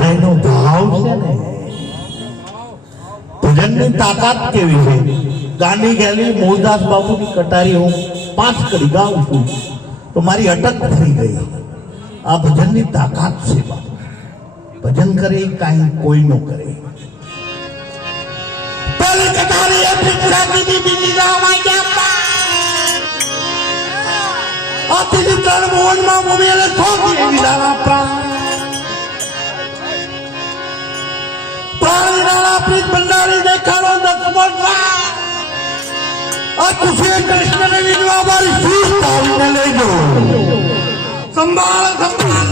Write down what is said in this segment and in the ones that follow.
બધાયનો ભાવ છે ને ભજનની તાકાત કેવી છે ગાંડી ગેલી મૂળદાસ બાપુની કટારી હું 5 કડી ગાઉં છું તો મારી અટક થઈ ગઈ આ ભજનની તાકાત છે બાપુ ભજન કરે કાંઈ કોઈ ન કરે પેલી કટારી એ પીકરા દીદી બીજી ગાવા ગયા આ ત્રીજી 3 મોહનમાં મોમેલે થોડી એવી દાવા પ્રાણ પ્રીત ભંડારી દેખાડો દસમોટ આ ખુશી કૃષ્ણને વિનવા મારી શીશ તાવીને લઈ ગયો સંભાળ સંભાળ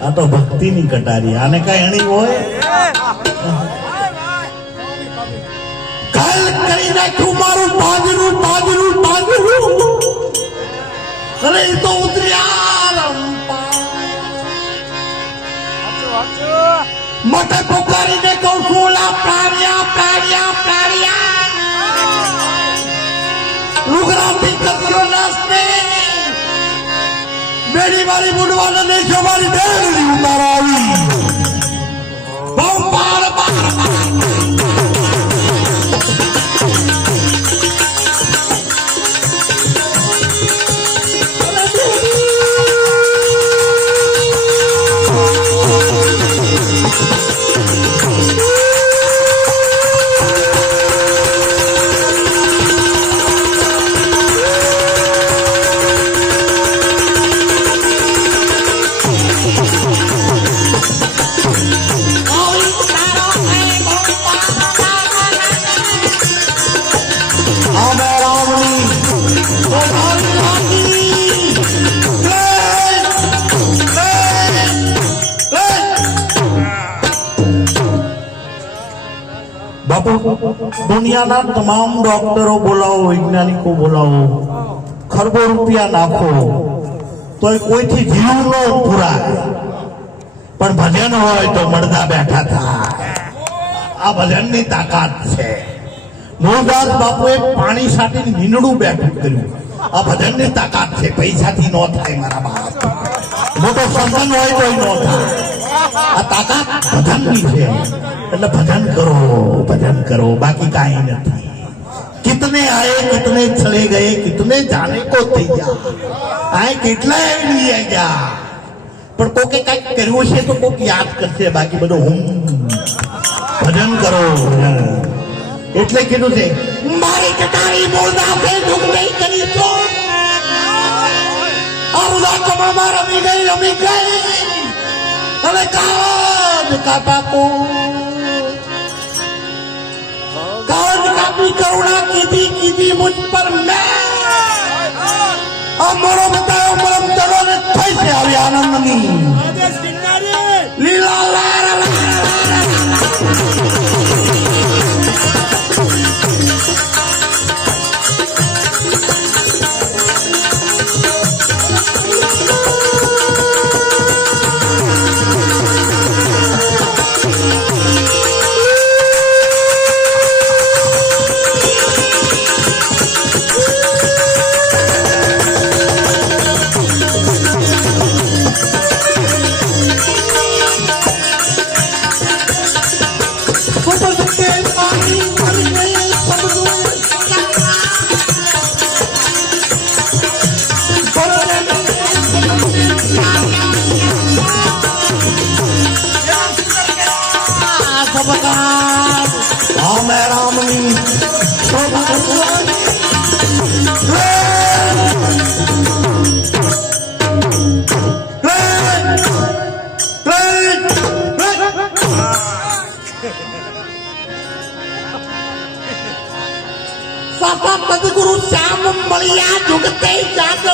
આ તો ભક્તિની કટારી આને કઈ અણી હોય કાલ કરી નાખ્યું મારું પાંજરું પાંજરું પાંજરું અરે એ તો ઉતર્યા મોટે પોકારીને કહું છું ઓલા પ્રાણિયા પ્રાણિયા પ્રાણિયા લુગરા પી કચરો નાસ્તે બેડી મારી બુડવાના દેશો મારી દેવડી ઉતારો આવી બહુ પાર પાર दुनिया तमाम डॉक्टरो बोलावो वैज्ञानिको बोलावो खरबो रुपया नाखो तो कोई थी जीव नो पूरा पण भजन होय तो मरदा बैठा था आ भजन नी ताकात छे मूळदास बापुए पाणी साटी नींदड़ू बैठું કર્યું आ भजन नी ताकात छे पैसा थी नो थाय मारा बाप मोटो संबंध होय तोय नो थाय आ ताकात भजन नी छे એટલે भजन करो बाकी काई नहीं कितने आए कितने चले गए कितने जाने को तैयार आए કેટલા આવી ગયા પણ કોકે કઈક કર્યું છે તો કોક યાદ કરશે બાકી બધું ભજન કરો એટલે કીધું છે મારી કટારી બોલતા છે દુખ નહીં કરી તો અરુદા કમળમાં રમી ગઈ અને કાજ કાપા કો काज कापी करुणा कीधी मुझ पर मैं अमरो बताओ मरम चलो ने थई से आवी आनंद नी लीला ला બાપા સદગુરુ શ્યામ મળ્યા જુગતે જાદવ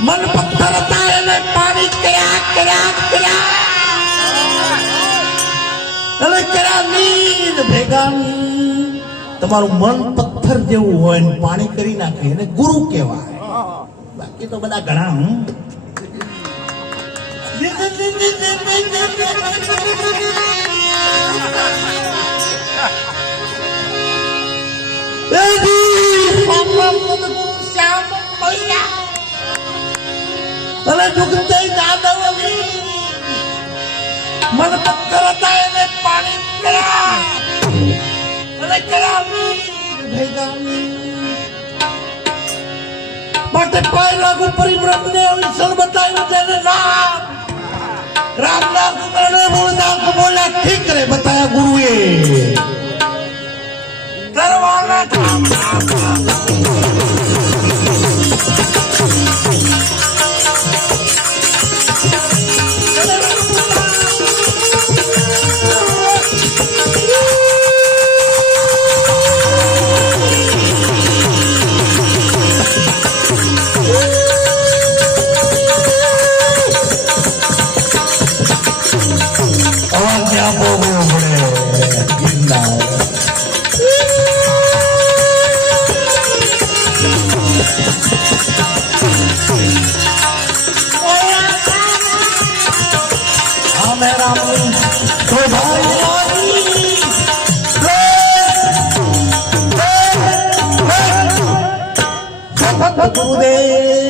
મન પથ્થર હતા એને પાણી કર્યા અને કર્યા નીર ભેગા તમારું મન પથ્થર જેવું હોય ને પાણી કરી નાખે એને ગુરુ કહેવાય બાકી તો બધા ઘણા અને જુગતે જાદવ મન પથ્થર હતા એને પાણી કર્યા અને કર્યા ભેગા માટે પાય લાગુ પરિબ્રહ્મ ને અવિસર બતાવ્યું તેને રામદાસ ને મૂળદાસ બોલ્યા ઠીક રે બતાયા ગુરુએ કરવાના ગુરુદેવ